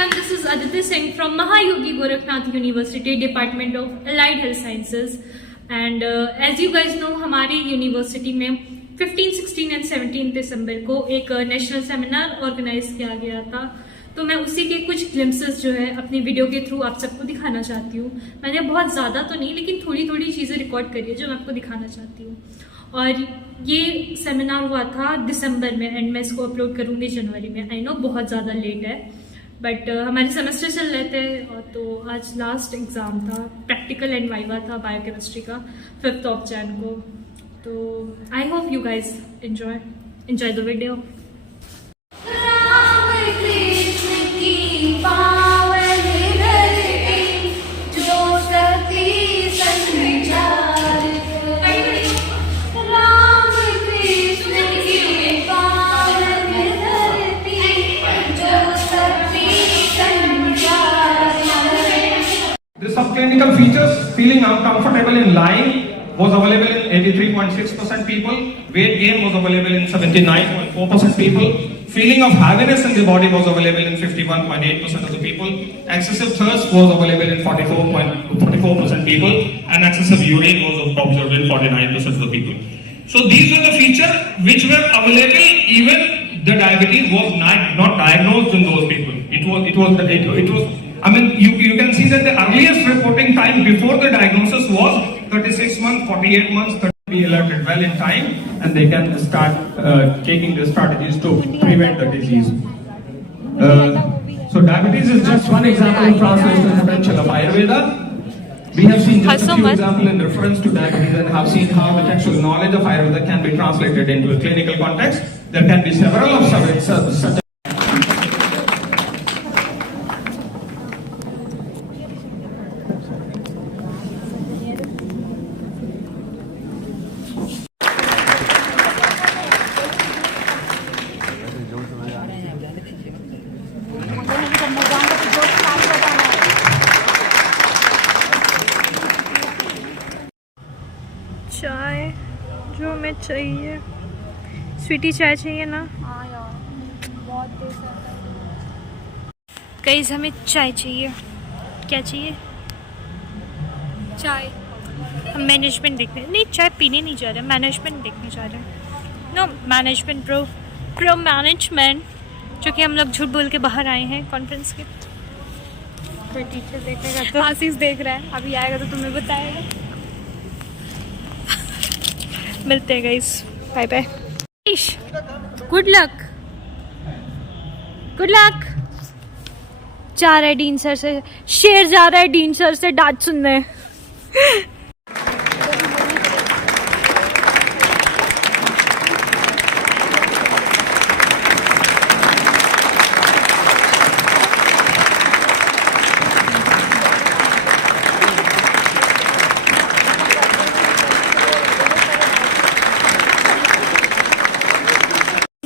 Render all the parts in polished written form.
everyone, this is Aditi Singh from Mahayogi Gorakhnath University, Department of Allied Health Sciences. And as you guys know, हमारी university में 15, 16 and 17 दिसंबर को एक national seminar organise किया गया था। तो मैं उसी के कुछ ग्लिम्सेस जो है अपनी वीडियो के थ्रू आप सबको दिखाना चाहती हूँ। मैंने बहुत ज़्यादा तो नहीं, लेकिन थोड़ी थोड़ी चीज़ें रिकॉर्ड करी है जो मैं आपको दिखाना चाहती हूँ। और ये सेमिनार हुआ था दिसंबर में एंड मैं इसको अपलोड करूँगी जनवरी में। आई नो बहुत ज़्यादा लेट है, बट हमारे सेमेस्टर चल रहे थे और तो आज लास्ट एग्ज़ाम था, प्रैक्टिकल एंड वाइवा था बायोकेमिस्ट्री का 5 जनवरी को। तो I hope you guys enjoy the video. The subclinical features, feeling uncomfortable in lying, was available in 83.6% people. Weight gain was available in 79.4% people. Feeling of heaviness in the body was available in 51.8% of the people. Excessive thirst was available in 44% people, and excessive urine was observed in 49% of the people. So these were the features which were available. Even the diabetes was not diagnosed in those people. It was. I mean, you can see that the earliest reporting time before the diagnosis was 36 months, 48 months, 30 be alerted well in time, and they can start taking the strategies to prevent the disease. So diabetes is just one example of translational potential of Ayurveda. We have seen just a few examples in reference to diabetes and have seen how the textual knowledge of Ayurveda can be translated into a clinical context. There can be several of such. चाय जो हमें चाहिए, स्वीटी चाय चाहिए ना? हाँ यार, बहुत देर से गाइस हमें चाय चाहिए। क्या चाहिए? चाय। हम मैनेजमेंट देखने नहीं, चाय पीने नहीं जा रहे, मैनेजमेंट देखने जा रहे हैं। नो मैनेजमेंट प्रो मैनेजमेंट, जो कि हम लोग झूठ बोल के बाहर आए हैं कॉन्फ्रेंस के। कोई टीचर देखेगा तो आशीष देख रहा है, अभी आएगा तो तुम्हें बताएगा। मिलते हैं guys, bye bye. Good luck, good luck. जा रहा है डीन सर से, शेर जा रहा है डीन सर से डांट सुनने।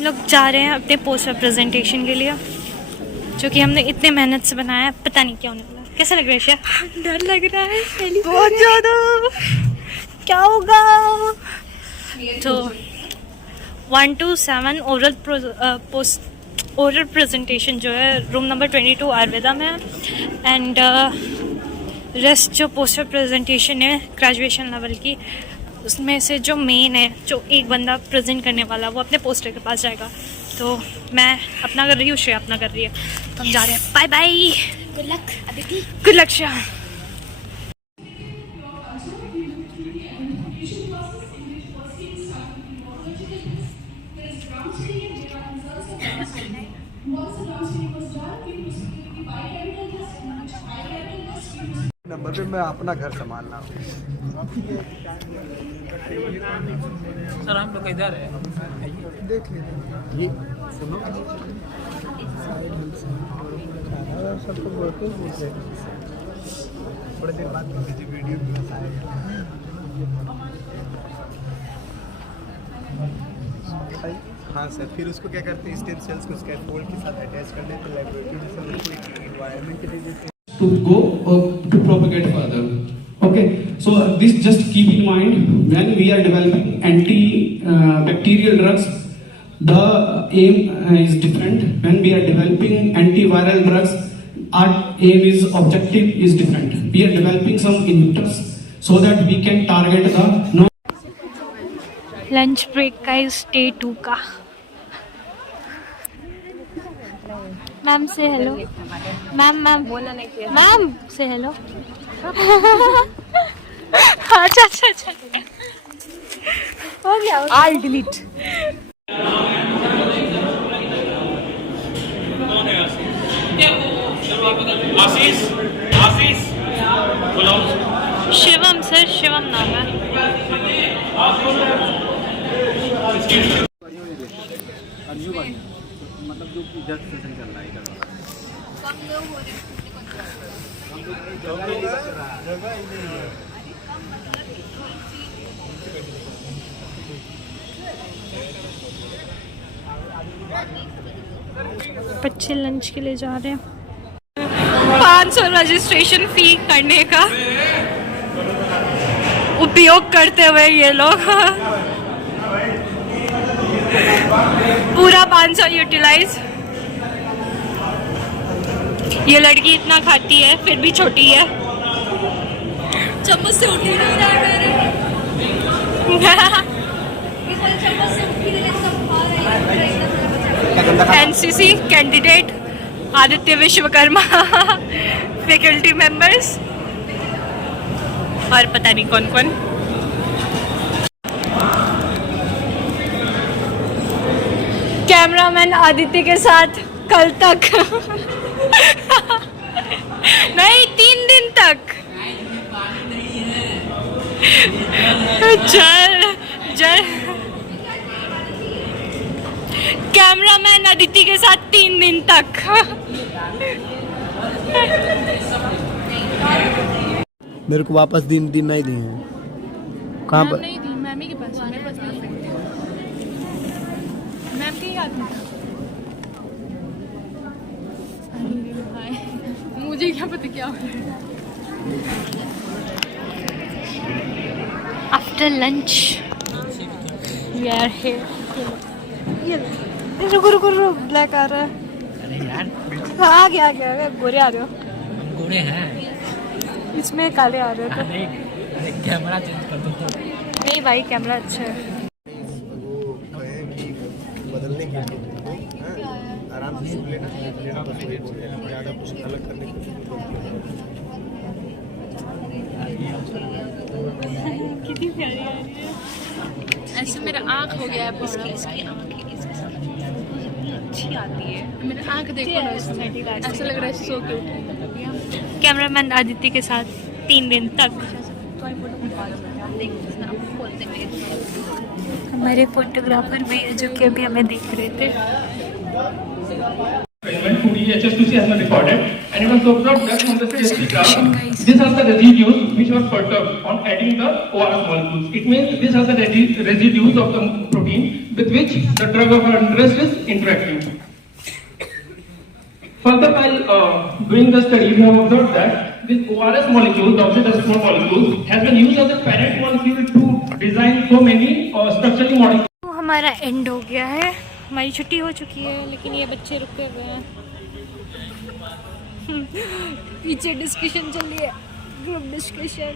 लोग जा रहे हैं अपने पोस्टर प्रेजेंटेशन के लिए, जो कि हमने इतने मेहनत से बनाया है। पता नहीं क्या होने वाला। कैसा लग रहा है शिया? डर लग रहा है बहुत ज़्यादा। क्या होगा? तो 1 to 7 ओरल प्रेजेंटेशन जो है रूम नंबर 22 आयुर्वेदा में है। एंड रेस्ट जो पोस्टर प्रेजेंटेशन है ग्रेजुएशन लेवल की, उसमें से जो मेन है, जो एक बंदा प्रेजेंट करने वाला, वो अपने पोस्टर के पास जाएगा। तो मैं अपना कर रही हूँ, श्रेया अपना कर रही है, तो हम जा रहे हैं। Bye bye, good luck Aditi. Good luck Shreya. Number पे मैं अपना घर संभालना हूँ। सर हम लोग इधर है, देख लीजिए। ये सुनो, सब तो बोलते हैं, थोड़ी देर बाद वीडियो आएगा। हाँ सर, फिर उसको क्या करते हैं, स्टेम सेल्स को स्कैफोल्ड के साथ अटैच कर देते हैं लेबोरेटरी में, उसको एनवायरनमेंट के लिए to go to propagate further. Okay, so this just keep in mind when we are developing anti-bacterial drugs, the aim is different. When we are developing antiviral drugs, our aim is objective is different. We are developing some inhibitors so that we can target the no. Lunch break का इस day 2 का। Ma'am से hello. Ma'am बोला नहीं किया। Ma'am से hello. अच्छा हो गया। I'll delete। आशीष बुलाओ। शिवम सर, शिवम नाम है। मतलब जो जस्ट सेशन चल रहा है इधर बच्चे लंच के लिए जा रहे हैं। 500 रजिस्ट्रेशन फी करने का उपयोग करते हुए ये लोग पूरा 500 यूटिलाइज। ये लड़की इतना खाती है फिर भी छोटी है। चम्मच से उठ ही नहीं रहा है NCC candidate Aditya Vishwakarma faculty members और पता नहीं कौन कौन। कैमरामैन आदित्य के साथ कल तक नहीं 3 दिन तक। चल कैमरामैन आदित्य के साथ 3 दिन तक। मेरे को वापस दिन नहीं दिए हैं। कहाँ पर? नहीं दी मैम ही के पास, मेरे पास नहीं। मैम के याद में मुझे क्या पता क्या हो रहा है। After lunch we are here. रुको ब्लैक आ रहा है। अरे यार आ गया गोरे आ रहे हो। गोरे हैं। इसमें काले आ रहे थे। अरे कैमरा चेंज कर दो तो। नहीं भाई कैमरा अच्छा है। वो है कि बदलने के लिए आराम से लेना बस वही बोल देना, ज़्यादा कुछ अलग करने की कितनी प्यारी आ रही है। ऐसे मेरा आँख हो गया है। इसकी अच्छी आती है। मेरा आँख देखो ना, ऐसा लग रहा है सो क्यूट। कैमरामैन आदित्य के साथ 3 दिन तक। हमारे फोटोग्राफर भी है जो कि अभी हमें देख रहे थे। HS2C has been recorded and it was observed that from the CSP graph, these are the residues which were perturbed on adding the ORS molecules. It means these are the residues of the protein with which the drug of our interest is interacting. Further, while doing the study, we have observed that this ORS molecule, the oxytocin molecule, has been used as a parent molecule to design so many structurally modified. तो हमारा and हो गया है। हमारी छुट्टी हो चुकी है लेकिन ये बच्चे रुके हुए हैं। पीछे डिस्कशन चल रही है, ग्रुप डिस्कशन।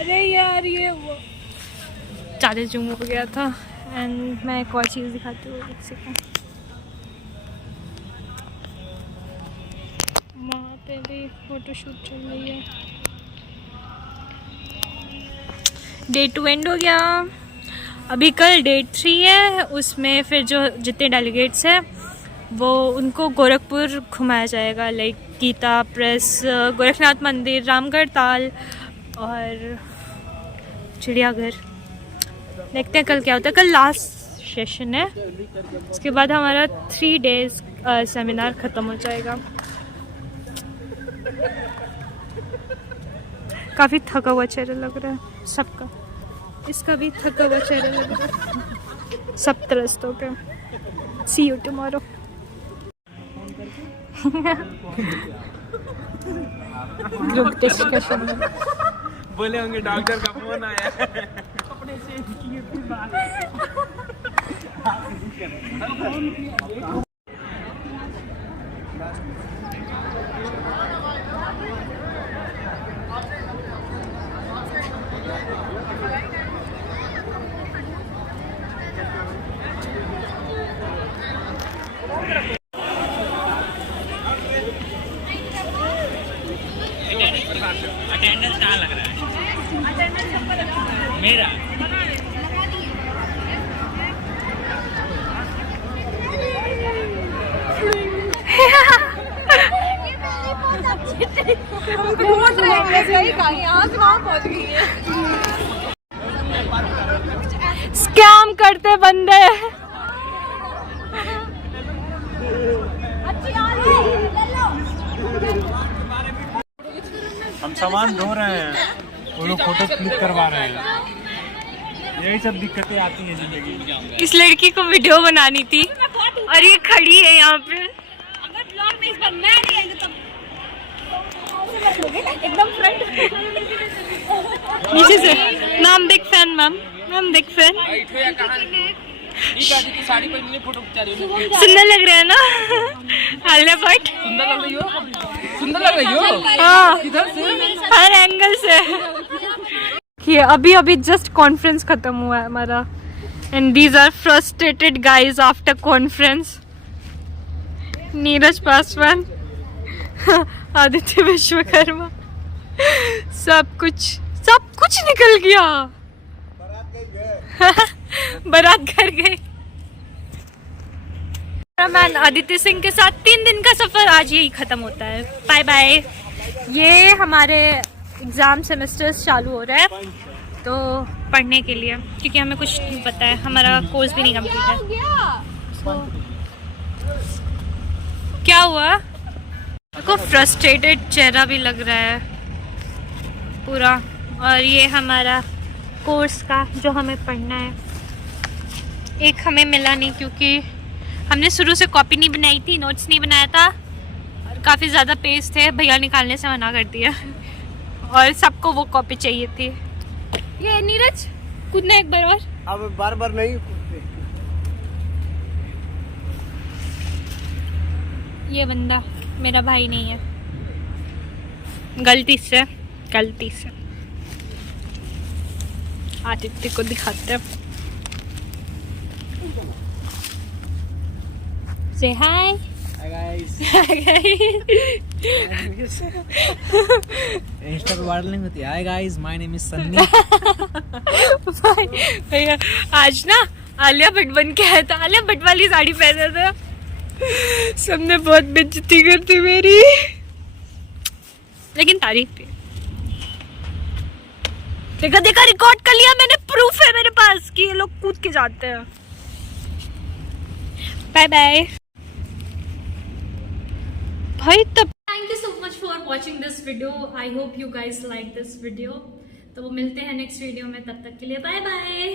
अरे यार ये वो ज़्यादा जूम हो गया था। एंड मैं एक और चीज़ दिखाती हूँ एक सेकंड। वहाँ पे भी फोटोशूट चल रही है। डे 2 एंड हो गया। अभी कल डे 3 है। उसमें फिर जो जितने डेलीगेट्स हैं वो उनको गोरखपुर घुमाया जाएगा, लाइक गीता प्रेस, गोरखनाथ मंदिर, रामगढ़ ताल और चिड़ियाघर। देखते हैं कल क्या होता है। कल लास्ट सेशन है, उसके बाद हमारा 3 डेज सेमिनार ख़त्म हो जाएगा। काफ़ी थका हुआ चेहरा लग रहा है सबका। इसका भी थका हुआ चेहरा लग रहा है। सब त्रस्त हो गए। सी यू टुमारो। ग्रुप डिस्कशन में बोले होंगे डॉक्टर का फोन आया है। अटेंडेंस कहाँ लग रहा है? मेरा स्कैम करते बंदे। हम सामान ढो रहे हैं, वो लोग फोटो क्लिक करवा रहे हैं। यही सब दिक्कतें आती हैं जिंदगी में। इस लड़की को वीडियो बनानी थी और ये खड़ी है यहाँ पे। एकदम फ्रंट नीचे से। Ma'am big fan, ma'am big fan. Sari पहनी फोटो खिंचा रही हूँ। सुंदर लग रहा है ना आलिया भट्ट? सुंदर लग रही हो, सुंदर लग रही हो। हाँ, किधर से? हर एंगल से। ये अभी जस्ट कॉन्फ्रेंस खत्म हुआ है हमारा and these are frustrated guys after conference. Neeraj Paswan, Aditya Vishwakarma, सब कुछ निकल गया। बारात घर गए। मैन आदित्य सिंह के साथ 3 दिन का सफर आज यही खत्म होता है। Bye bye. ये हमारे एग्जाम सेमेस्टर्स चालू हो रहा है तो पढ़ने के लिए, क्योंकि हमें कुछ नहीं पता है, हमारा कोर्स भी नहीं कंप्लीट है। क्या हुआ? को फ्रस्ट्रेटेड चेहरा भी लग रहा है पूरा। और ये हमारा कोर्स का जो हमें पढ़ना है, एक हमें मिला नहीं क्योंकि हमने शुरू से कॉपी नहीं बनाई थी, नोट्स नहीं बनाया था और काफ़ी ज़्यादा पेज थे, भैया निकालने से मना कर दिया और सबको वो कॉपी चाहिए थी। ये नीरज कूदना एक बार और। अब बार बार नहीं। ये बंदा मेरा भाई नहीं है, गलती से आदित्य को दिखाते हैं। Say hi. Hi guys. Insta पे वायरल नहीं होती। Hi guys, my name is Sunny. भैया आज ना आलिया भट्ट बन के आया था, आलिया भट्ट वाली साड़ी पहना था। सबने बहुत बेइज्जती करती मेरी, लेकिन तारीफ थी। देखा रिकॉर्ड कर लिया मैंने, प्रूफ है मेरे पास कि ये लोग कूद के जाते हैं। बाय बाय भाई। तब thank you so much for watching this video. I hope you guys like this video. तो वो मिलते हैं नेक्स्ट वीडियो में, तब तक के लिए बाय बाय।